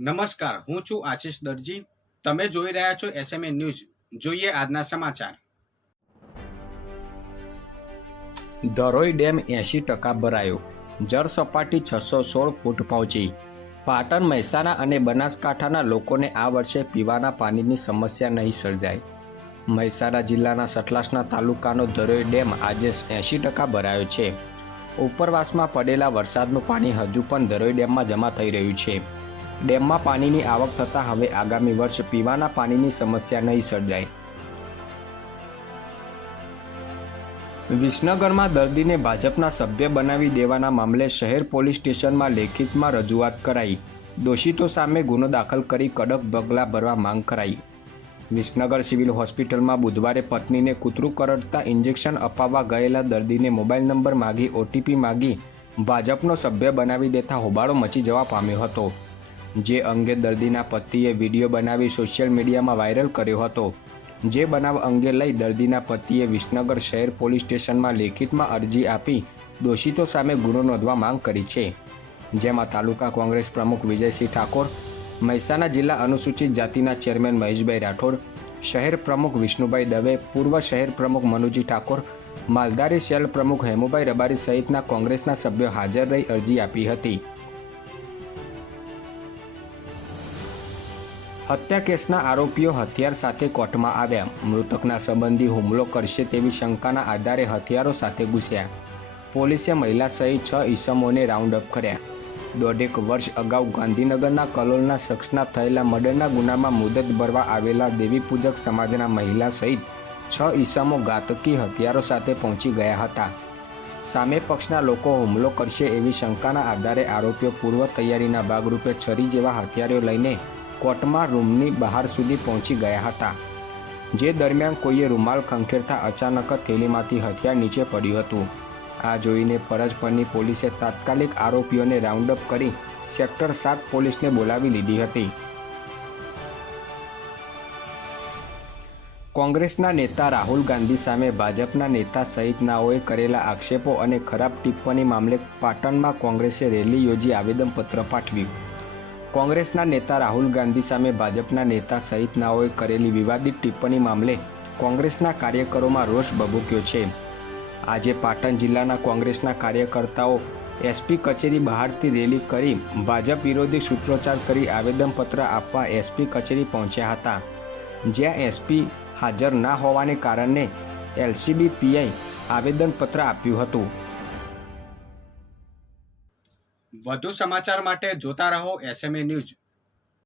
નમસ્કાર, હું છું આશિષ દરજી. તમે જોઈ રહ્યા છો એસએમએ ન્યૂઝ. જોઈએ આજના સમાચાર. ધરોઈ ડેમ 80% ભરાયો. જળ સપાટી 616 ફૂટ પહોંચી. પાટણ, મહેસાણા અને બનાસકાંઠાના લોકોને આ વર્ષે પીવાના પાણીની સમસ્યા નહીં સર્જાય. મહેસાણા જિલ્લાના સતલાસના તાલુકાનો ધરોઈ ડેમ આજે 80% ભરાયો છે. ઉપરવાસમાં પડેલા વરસાદનું પાણી હજુ પણ ધરોઈ ડેમમાં જમા થઈ રહ્યું છે. ડેમમાં પાણીની આવક થતાં હવે આગામી વર્ષ પીવાના પાણીની સમસ્યા નહીં સર્જાય. વિસનગરમાં દર્દીને ભાજપના સભ્ય બનાવી દેવાના મામલે શહેર પોલીસ સ્ટેશનમાં લેખિતમાં રજૂઆત કરાઈ. દોષિતો સામે ગુનો દાખલ કરી કડક પગલાં ભરવા માંગ કરાઈ. વિસનગર સિવિલ હોસ્પિટલમાં બુધવારે પત્નીને કૂતરું કરડતા ઇન્જેક્શન અપાવવા ગયેલા દર્દીને મોબાઈલ નંબર માગી ઓટીપી માગી ભાજપનો સભ્ય બનાવી દેતા હોબાળો મચી જવા પામ્યો હતો. જે અંગે દર્દીના પતિએ વિડીયો બનાવી સોશિયલ મીડિયામાં વાયરલ કર્યો હતો. જે બનાવ અંગે લઈ દર્દીના પતિએ વિસનગર શહેર પોલીસ સ્ટેશનમાં લેખિતમાં અરજી આપી દોષિતો સામે ગુનો નોંધવા માંગ કરી છે. જેમાં તાલુકા કોંગ્રેસ પ્રમુખ વિજયસિંહ ઠાકોર, મહેસાણા જિલ્લા અનુસૂચિત જાતિના ચેરમેન મહેશભાઈ રાઠોડ, શહેર પ્રમુખ વિષ્ણુભાઈ દવે, પૂર્વ શહેર પ્રમુખ મનુજી ઠાકોર, માલધારી સેલ પ્રમુખ હેમુભાઈ રબારી સહિતના કોંગ્રેસના સભ્યો હાજર રહી અરજી આપી હતી. હત્યા કેસના આરોપીઓ હથિયાર સાથે કોર્ટમાં આવ્યા. મૃતકના સંબંધી હુમલો કરશે તેવી શંકાના આધારે હથિયારો સાથે ઘૂસ્યા. પોલીસે મહિલા સહિત 6 ઈસમોને રાઉન્ડ અપ કર્યા. દોઢેક વર્ષ અગાઉ ગાંધીનગરના કલોલના શખ્સના થયેલા મર્ડરના ગુનામાં મુદત ભરવા આવેલા દેવી પૂજક સમાજના મહિલા સહિત 6 ઈસમો ઘાતકી હથિયારો સાથે પહોંચી ગયા હતા. સામે પક્ષના લોકો હુમલો કરશે એવી શંકાના આધારે આરોપીઓ પૂર્વ તૈયારીના ભાગરૂપે છરી જેવા હથિયારો લઈને કોર્ટમાં રૂમની બહાર સુધી પહોંચી ગયા હતા. જે દરમિયાન કોઈએ રૂમાલ ખંખેરતા અચાનક થેલીમાંથી હથિયાર નીચે પડ્યું હતું. આ જોઈને ફરજ પરની પોલીસે તાત્કાલિક આરોપીઓને રાઉન્ડ અપ કરી સેક્ટર 7 પોલીસને બોલાવી લીધી હતી. કોંગ્રેસના નેતા રાહુલ ગાંધી સામે ભાજપના નેતા સહિતનાઓએ કરેલા આક્ષેપો અને ખરાબ ટિપ્પણી મામલે પાટણમાં કોંગ્રેસે રેલી યોજી આવેદનપત્ર પાઠવ્યું. કોંગ્રેસના નેતા રાહુલ ગાંધી સામે ભાજપના નેતા સહિતનાઓએ કરેલી વિવાદિત ટિપ્પણી મામલે કોંગ્રેસના કાર્યકરોમાં રોષ ભભૂક્યો છે. આજે પાટણ જિલ્લાના કોંગ્રેસના કાર્યકર્તાઓ એસપી કચેરી બહારથી રેલી કરી ભાજપ વિરોધી સૂત્રોચ્ચાર કરી આવેદનપત્ર આપવા એસપી કચેરી પહોંચ્યા હતા. જ્યાં એસપી હાજર ના હોવાને કારણે એલસીબી પીઆઈ આવેદનપત્ર આપ્યું હતું. વધુ સમાચાર માટે જોતા રહો એસએમએ ન્યૂઝ.